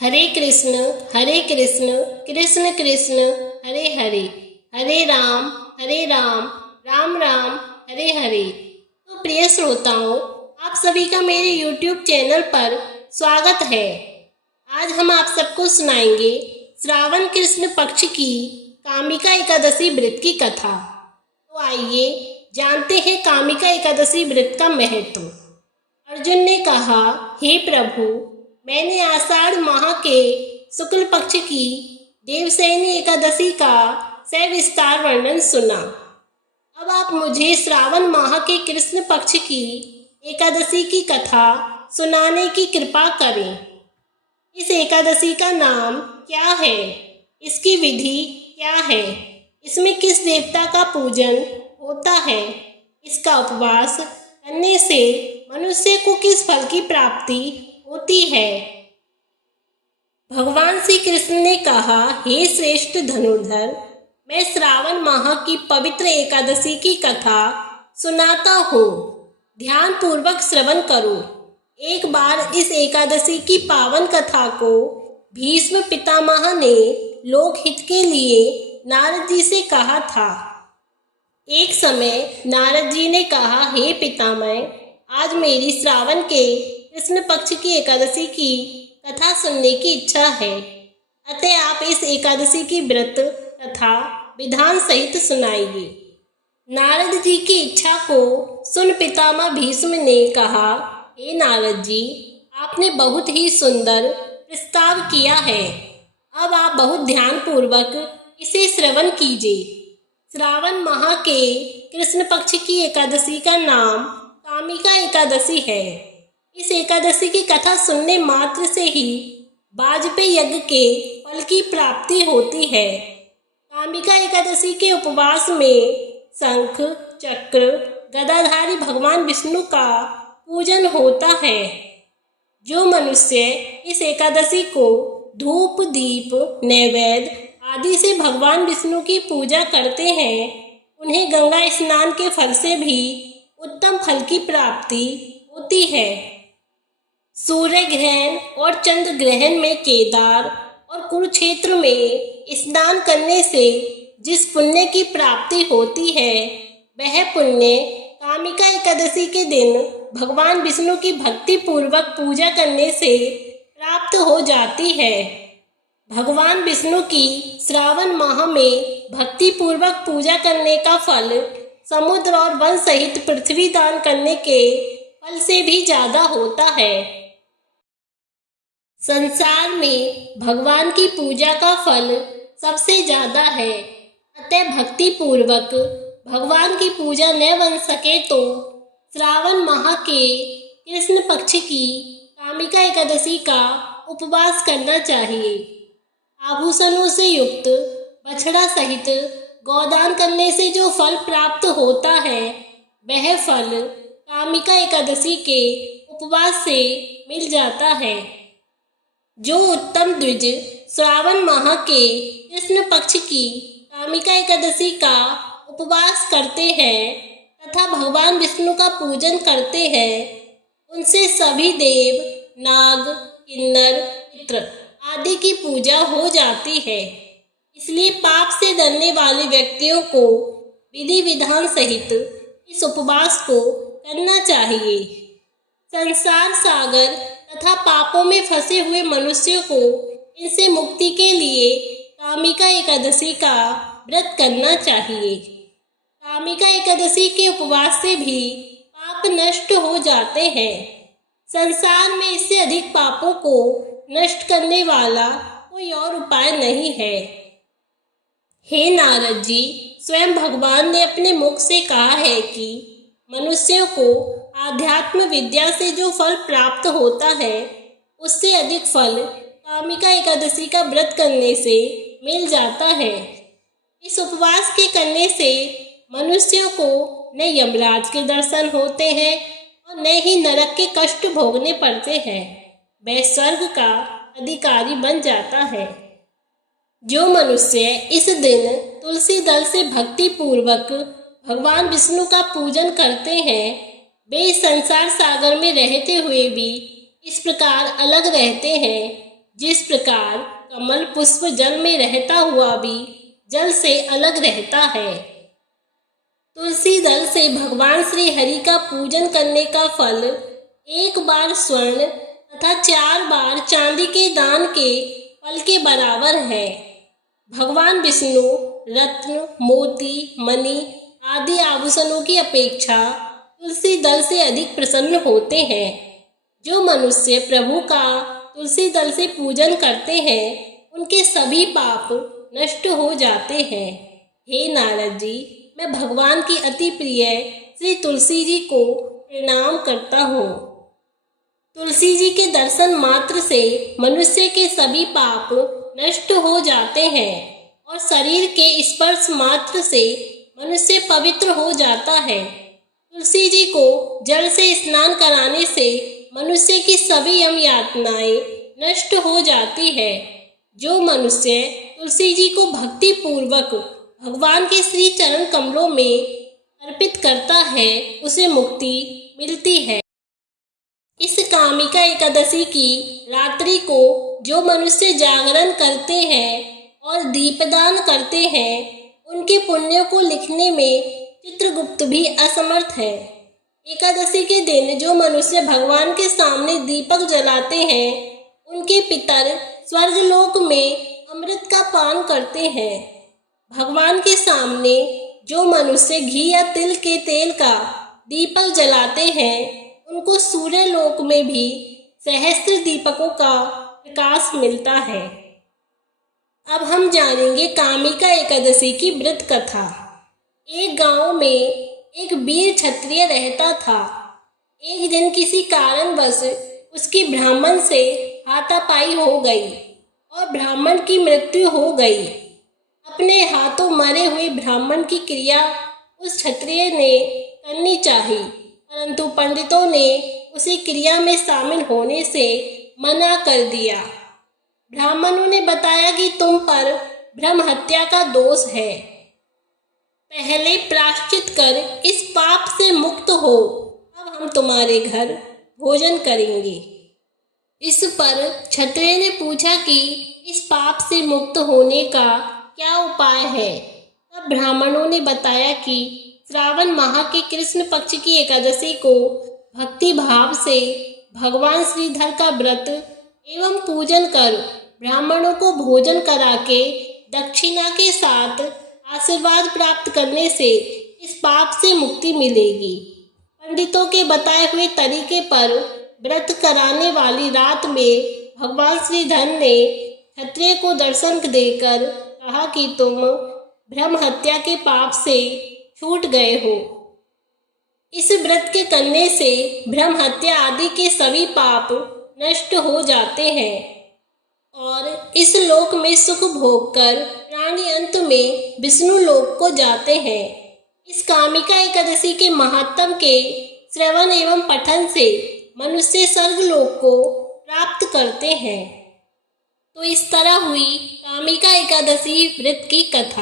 हरे कृष्ण कृष्ण कृष्ण हरे हरे, हरे राम राम राम हरे हरे। तो प्रिय श्रोताओं, आप सभी का मेरे YouTube चैनल पर स्वागत है। आज हम आप सबको सुनाएंगे श्रावण कृष्ण पक्ष की कामिका एकादशी व्रत की कथा। तो आइए जानते हैं कामिका एकादशी व्रत का महत्व। अर्जुन ने कहा, हे प्रभु, मैंने आषाढ़ माह के शुक्ल पक्ष की देवशयनी एकादशी का सविस्तार वर्णन सुना। अब आप मुझे श्रावण माह के कृष्ण पक्ष की एकादशी की कथा सुनाने की कृपा करें। इस एकादशी का नाम क्या है? इसकी विधि क्या है? इसमें किस देवता का पूजन होता है? इसका उपवास करने से मनुष्य को किस फल की प्राप्ति होती है? भगवान श्री कृष्ण ने कहा, हे श्रेष्ठ धनुर्धर, मैं श्रावण माह की पवित्र एकादशी की कथा सुनाता हूँ। ध्यान पूर्वक श्रवण करो। एक बार इस एकादशी की पावन कथा को भीष्म पितामह ने लोकहित के लिए नारद जी से कहा था। एक समय नारद जी ने कहा, हे पितामह, आज मेरी श्रावण के कृष्ण पक्ष की एकादशी की कथा सुनने की इच्छा है, अतः आप इस एकादशी की व्रत कथा विधान सहित सुनाइए। नारद जी की इच्छा को सुन पितामह भीष्म ने कहा, हे नारद जी, आपने बहुत ही सुंदर प्रस्ताव किया है। अब आप बहुत ध्यान पूर्वक इसे श्रवण कीजिए। श्रावण माह के कृष्ण पक्ष की एकादशी का नाम कामिका एकादशी है। इस एकादशी की कथा सुनने मात्र से ही वाजपेयी यज्ञ के फल की प्राप्ति होती है। कामिका एकादशी के उपवास में शंख, चक्र, गदाधारी भगवान विष्णु का पूजन होता है। जो मनुष्य इस एकादशी को धूप, दीप, नैवेद्य आदि से भगवान विष्णु की पूजा करते हैं, उन्हें गंगा स्नान के फल से भी उत्तम फल की प्राप्ति होती है। सूर्य ग्रहण और चंद्र ग्रहण में केदार और कुरुक्षेत्र में स्नान करने से जिस पुण्य की प्राप्ति होती है, वह पुण्य कामिका एकादशी के दिन भगवान विष्णु की भक्ति पूर्वक पूजा करने से प्राप्त हो जाती है। भगवान विष्णु की श्रावण माह में भक्ति पूर्वक पूजा करने का फल समुद्र और वन सहित पृथ्वी दान करने के फल से भी ज्यादा होता है। संसार में भगवान की पूजा का फल सबसे ज्यादा है, अतः भक्ति पूर्वक भगवान की पूजा न बन सके तो श्रावण माह के कृष्ण पक्ष की कामिका एकादशी का उपवास करना चाहिए। आभूषणों से युक्त बछड़ा सहित गोदान करने से जो फल प्राप्त होता है, वह फल कामिका एकादशी के उपवास से मिल जाता है। जो उत्तम द्विज श्रावण माह के कृष्ण पक्ष की कामिका एकादशी का उपवास करते हैं तथा भगवान विष्णु का पूजन करते हैं, उनसे सभी देव, नाग, किन्नर, पितृ आदि की पूजा हो जाती है। इसलिए पाप से डरने वाले व्यक्तियों को विधि विधान सहित इस उपवास को करना चाहिए। संसार सागर तथा पापों में फंसे हुए मनुष्यों को इनसे मुक्ति के लिए कामिका एकादशी का व्रत करना चाहिए। कामिका एकादशी के उपवास से भी पाप नष्ट हो जाते हैं। संसार में इससे अधिक पापों को नष्ट करने वाला कोई और उपाय नहीं है। हे नारद जी, स्वयं भगवान ने अपने मुख से कहा है कि मनुष्यों को आध्यात्म विद्या से जो फल प्राप्त होता है, उससे अधिक फल कामिका एकादशी का व्रत करने से मिल जाता है। इस उपवास के करने से मनुष्यों को न यमराज के दर्शन होते हैं और न ही नरक के कष्ट भोगने पड़ते हैं। वह स्वर्ग का अधिकारी बन जाता है। जो मनुष्य इस दिन तुलसी दल से भक्ति पूर्वक भगवान विष्णु का पूजन करते हैं, वे संसार सागर में रहते हुए भी इस प्रकार अलग रहते हैं जिस प्रकार कमल पुष्प जल में रहता हुआ भी जल से अलग रहता है। तुलसी दल से भगवान श्री हरि का पूजन करने का फल 1 बार स्वर्ण तथा 4 बार चांदी के दान के फल के बराबर है। भगवान विष्णु रत्न, मोती, मणि आदि आभूषणों की अपेक्षा तुलसी दल से अधिक प्रसन्न होते हैं। जो मनुष्य प्रभु का तुलसी दल से पूजन करते हैं उनके सभी पाप नष्ट हो जाते हैं। हे नारद जी, मैं भगवान की अति प्रिय श्री तुलसी जी को प्रणाम करता हूँ। तुलसी जी के दर्शन मात्र से मनुष्य के सभी पाप नष्ट हो जाते हैं और शरीर के स्पर्श मात्र से मनुष्य पवित्र हो जाता है। तुलसी जी को जल से स्नान कराने से मनुष्य की सभी यम यातनाएं नष्ट हो जाती है। जो मनुष्य तुलसी जी को भक्ति पूर्वक भगवान के श्री चरण कमलों में अर्पित करता है उसे मुक्ति मिलती है। इस कामिका एकादशी की रात्रि को जो मनुष्य जागरण करते हैं और दीपदान करते हैं उनके पुण्यों को लिखने में चित्रगुप्त भी असमर्थ है। एकादशी के दिन जो मनुष्य भगवान के सामने दीपक जलाते हैं उनके पितर स्वर्गलोक में अमृत का पान करते हैं। भगवान के सामने जो मनुष्य घी या तिल के तेल का दीपक जलाते हैं उनको सूर्य लोक में भी सहस्त्र दीपकों का प्रकाश मिलता है। अब हम जानेंगे कामिका एकादशी की व्रत कथा। एक गांव में एक वीर क्षत्रिय रहता था। एक दिन किसी कारणवश उसकी ब्राह्मण से हाथापाई हो गई और ब्राह्मण की मृत्यु हो गई। अपने हाथों मरे हुए ब्राह्मण की क्रिया उस क्षत्रिय ने करनी चाही, परंतु पंडितों ने उसी क्रिया में शामिल होने से मना कर दिया। ब्राह्मणों ने बताया कि तुम पर ब्रह्म हत्या का दोष है, पहले प्रायश्चित कर इस पाप से मुक्त हो, अब हम तुम्हारे घर भोजन करेंगे। इस पर क्षत्रिय ने पूछा कि इस पाप से मुक्त होने का क्या उपाय है। तब ब्राह्मणों ने बताया कि श्रावण माह के कृष्ण पक्ष की एकादशी को भक्ति भाव से भगवान श्रीधर का व्रत एवं पूजन कर ब्राह्मणों को भोजन करा के दक्षिणा के साथ आशीर्वाद प्राप्त करने से इस पाप से मुक्ति मिलेगी। पंडितों के बताए हुए तरीके पर व्रत कराने वाली रात में भगवान श्रीधर ने क्षत्रिय को दर्शन देकर कहा कि तुम ब्रह्म हत्या के पाप से छूट गए हो। इस व्रत के करने से ब्रह्म हत्या आदि के सभी पाप नष्ट हो जाते हैं और इस लोक में सुख भोग कर प्राणी अंत में विष्णु लोक को जाते हैं। इस कामिका एकादशी के महात्म के श्रवण एवं पठन से मनुष्य स्वर्ग लोक को प्राप्त करते हैं। तो इस तरह हुई कामिका एकादशी व्रत की कथा।